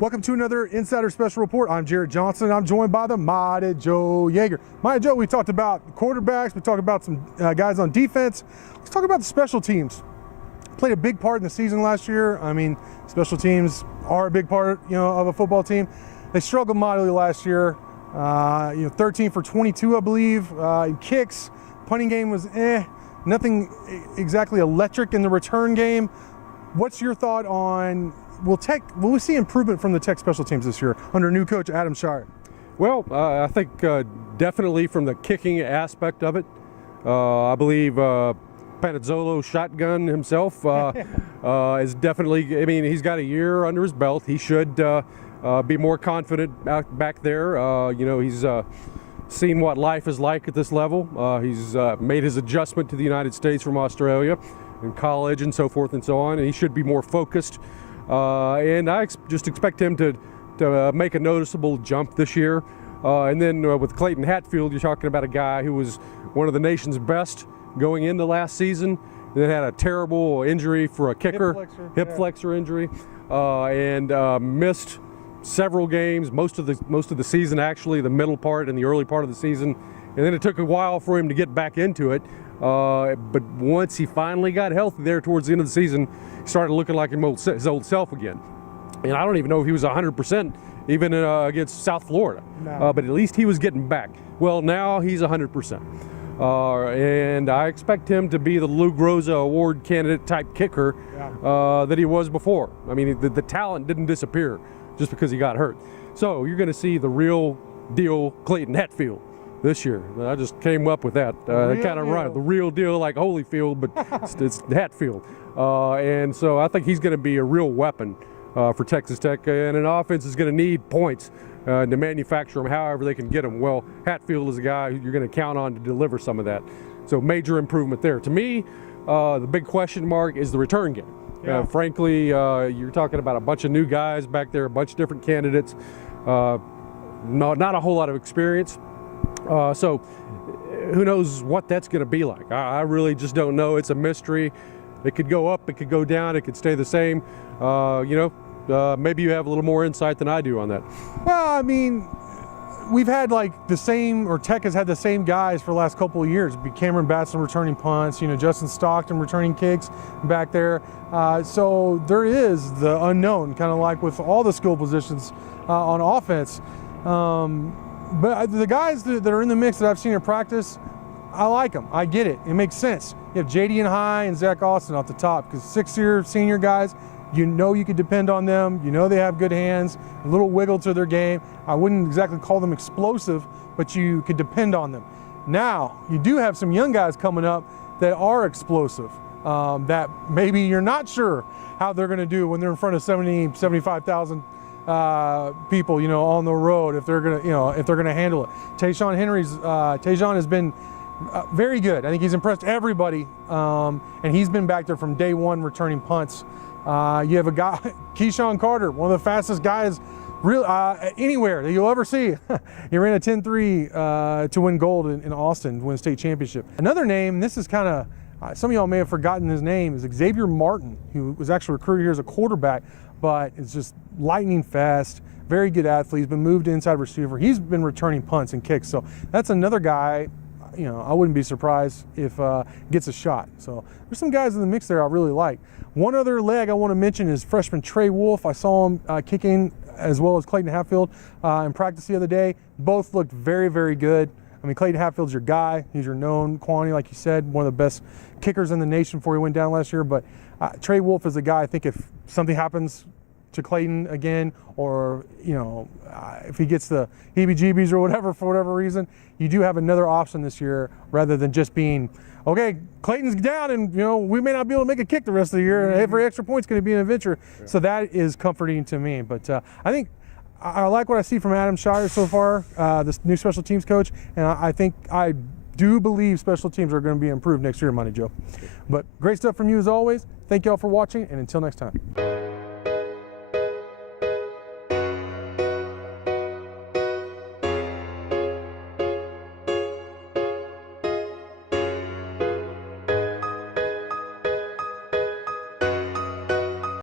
Welcome to another Insider Special Report. I'm Jarret Johnson. I'm joined by the mighty Joe Yeager. Mighty Joe, we talked about quarterbacks. We talked about some guys on defense. Let's talk about the special teams. Played a big part in the season last year. I mean, special teams are a big part, of a football team. They struggled mightily last year. 13 for 22, I believe, in kicks. Punting game was nothing exactly electric in the return game. What's your thought on, will we see improvement from the Tech special teams this year under new coach Adam Jarret? Well, I think definitely from the kicking aspect of it. I believe Panazzolo shotgun himself is definitely, I mean, he's got a year under his belt. He should be more confident back there. He's seen what life is like at this level. He's made his adjustment to the United States from Australia in college and so forth and so on, and he should be more focused. And I just expect him to make a noticeable jump this year. And then with Clayton Hatfield, you're talking about a guy who was one of the nation's best going into last season, and then had a terrible injury for a kicker, hip flexor injury, and missed several games, most of the season actually, the middle part and the early part of the season, and then it took a while for him to get back into it. But once he finally got healthy there towards the end of the season, he started looking like his old self again. And I don't even know if he was 100% even against South Florida, no. But at least he was getting back. Well, now he's 100%. And I expect him to be the Lou Groza Award candidate type kicker that he was before. I mean, the talent didn't disappear just because he got hurt. So you're going to see the real deal Clayton Hatfield this year. I just came up with that. Kind of right, the real deal, like Holyfield, but it's Hatfield. And so I think he's going to be a real weapon for Texas Tech, and an offense is going to need points to manufacture them however they can get them. Well, Hatfield is a guy who you're going to count on to deliver some of that. So major improvement there. To me, the big question mark is the return game. Frankly, you're talking about a bunch of new guys back there, a bunch of different candidates, not a whole lot of experience. So who knows what that's going to be like. I really just don't know. It's a mystery. It could go up, it could go down, it could stay the same. Maybe you have a little more insight than I do on that. Well, I mean, we've had like the same, or Tech has had the same guys for the last couple of years. Cameron Batson returning punts, Justin Stockton returning kicks back there. So there is the unknown, kind of like with all the skill positions on offense. But the guys that are in the mix that I've seen in practice, I like them. I get it. It makes sense. You have J.D. and High and Zach Austin off the top, because six-year senior guys, you can depend on them. They have good hands, a little wiggle to their game. I wouldn't exactly call them explosive, but you could depend on them. Now, you do have some young guys coming up that are explosive, that maybe you're not sure how they're going to do when they're in front of 75,000 people, on the road, if they're gonna handle it. Tayshawn has been very good. I think he's impressed everybody, and he's been back there from day one returning punts. You have a guy, Keyshawn Carter, one of the fastest guys anywhere that you'll ever see. He ran a 10.3 to win gold in Austin, to win a state championship. Another name, this is kind of, some of y'all may have forgotten his name, is Xavier Martin, who was actually recruited here as a quarterback, but it's just lightning fast, very good athlete. He's been moved to inside receiver. He's been returning punts and kicks. So that's another guy, I wouldn't be surprised if gets a shot. So there's some guys in the mix there I really like. One other leg I want to mention is freshman Trey Wolf. I saw him kicking as well as Clayton Hatfield in practice the other day. Both looked very, very good. I mean, Clayton Hatfield's your guy. He's your known quantity, like you said, one of the best kickers in the nation before he went down last year. But Trey Wolf is a guy, I think if something happens to Clayton again, or if he gets the heebie-jeebies or whatever for whatever reason, you do have another option this year rather than just being, okay, Clayton's down and we may not be able to make a kick the rest of the year, and every extra point's going to be an adventure. Yeah. So that is comforting to me. But I think I like what I see from Adam Jarret so far, this new special teams coach, and I do believe special teams are going to be improved next year, Money Joe. But great stuff from you as always. Thank you all for watching, and until next time.